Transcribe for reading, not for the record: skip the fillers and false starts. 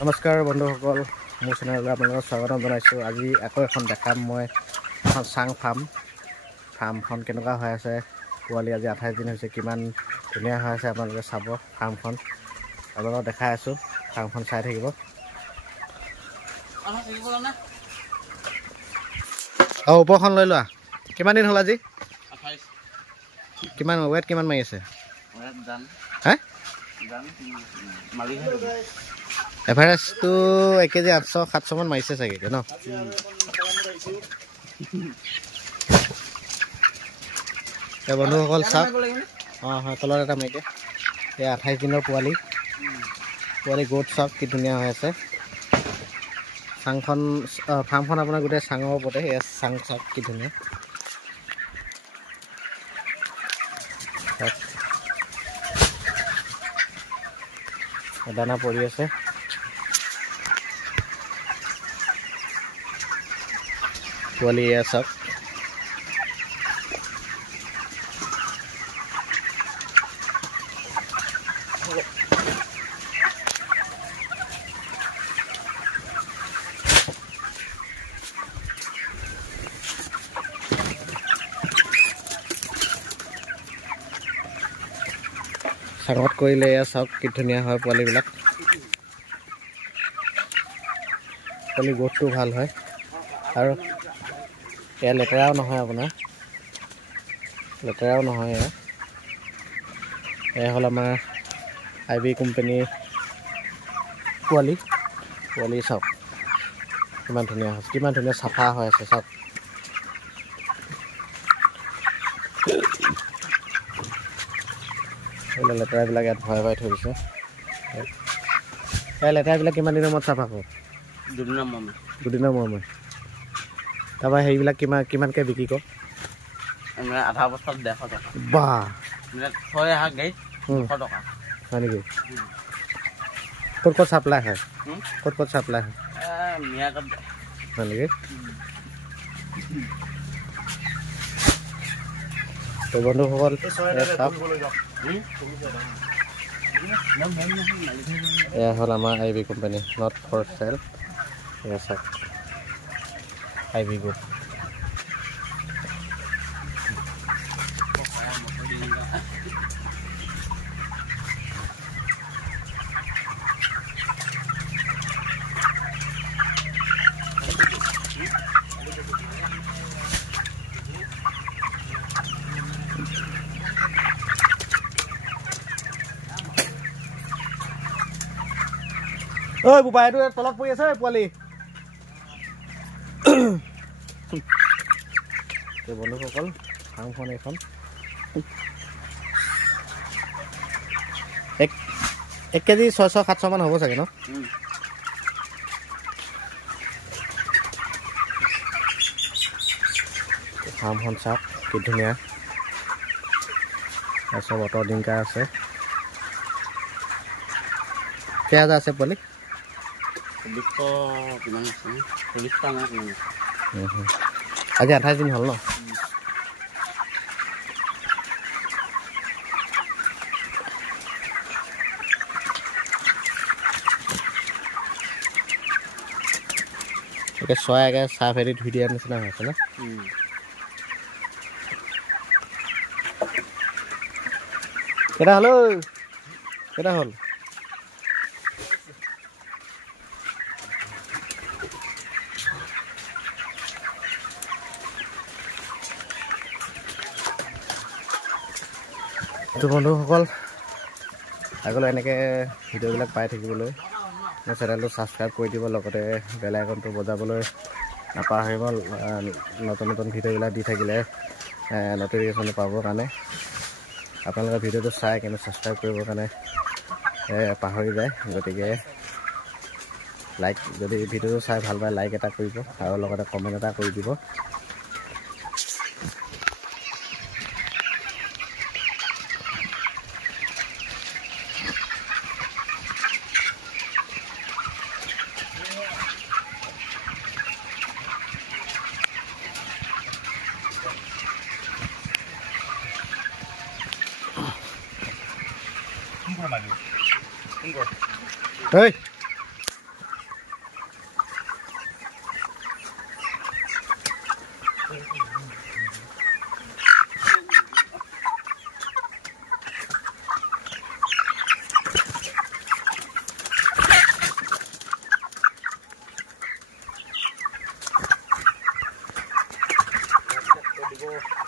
নমস্কাৰ বন্ধুসকল, মোৰ চেনেললৈ আপোনালোকক স্বাগতম জনাইছোঁ। আজি আকৌ এখন দেখাম মই এখন চাং ফাৰ্মখন কেনেকুৱা হৈ আছে। পোৱালি আজি 28 দিন হৈছে, কিমান ধুনীয়া হৈ আছে আপোনালোকে চাব। ফাৰ্মখন আপোনালোকক দেখাই আছোঁ, ফাৰ্মখন চাই থাকিব। আৰু ওপৰখন লৈ লোৱা। কিমান দিন হ'ল আজি? 28। কিমান ৱেট কিমান মাৰি আছে? হে এভাৰেজটো 1 কেজি 800-700 মান মাৰিছে চাগে ন? বন্ধুসকল চাওক। হয়, তলত এটা মাইকে। এই 28 দিনৰ পোৱালি গ্ৰোথ চাওক কি ধুনীয়া হৈ আছে। চাংখন ফাৰ্মখন আপোনাৰ গোটেই চাঙৰ ওপৰতে। এয়া চাং চাওক কি ধুনীয়া। দানা পৰি আছে। পোৱালি এয়া চাওক। চাঙত কৰিলে এয়া চাওক কি ধুনীয়া হয় পোৱালিবিলাক। পোৱালি গ্ৰোথটো ভাল হয় আৰু এয়া লেতেৰাও নহয় আপোনাৰ, এয়া হ'ল আমাৰ IB কোম্পানীৰ পোৱালি চাওক কিমান ধুনীয়া হৈছে, কিমান ধুনীয়া চাফা হৈ আছে চাওক। লেতেৰাবিলাক ইয়াত ভৰাই থৈ দিছে। এই লেতেৰাবিলাক কিমান দিনৰ মূৰত চাফা কৰোঁ? 2 দিনৰ মূৰে। তাৰপৰা সেইবিলাক কিমানকৈ বিক্ৰী কৰ? আধা বস্তাত 150 টকা। বাহ, 6 গাড়ীত 200 টকা। হয় নেকি? ক'ত চাপ্লাই হয়? ক'ত চাপ্লাই হয়? মিয়াকত হয় নেকি? তো বন্ধুসকল এয়া হ'ল আমাৰ IB company, not for sale. এয়া চাওক IB গ্ৰুপ। ঐ বোপা, এইটো তলত পৰি আছে পোৱালি। বন্ধুসকল ফাৰ্মখন এইখন 1 কেজি 600-700 মান হ'ব চাগে ন? ফাৰ্মখন চাওক কি ধুনীয়া। চব অট ডিংকাৰ আছে। কেইটা আছে পোৱালি? 40টা নাই। আজি 28 দিন হ'ল ন? একে চৰাই একে চাহ ফেৰি ধুই দিয়াৰ নিচিনা হৈছে ন? কেইটা হ'ল? তো বন্ধুসকল, আগলৈ এনেকৈ ভিডিঅ'বিলাক পাই থাকিবলৈ মোৰ চেনেলটো ছাবস্ক্ৰাইব কৰি দিব, লগতে বেল আইকনটো বজাবলৈ নাপাহৰিব। নতুন ভিডিঅ'বিলাক দি থাকিলে নটিফিকেশ্যন পাবৰ কাৰণে আপোনালোকে ভিডিঅ'টো চাই কিন্তু ছাবস্ক্ৰাইব কৰিবৰ কাৰণে পাহৰি যায়। গতিকে যদি ভিডিঅ'টো চাই ভাল পায় লাইক এটা কৰিব আৰু লগতে কমেণ্ট এটা কৰি দিব। Hey. আকৌ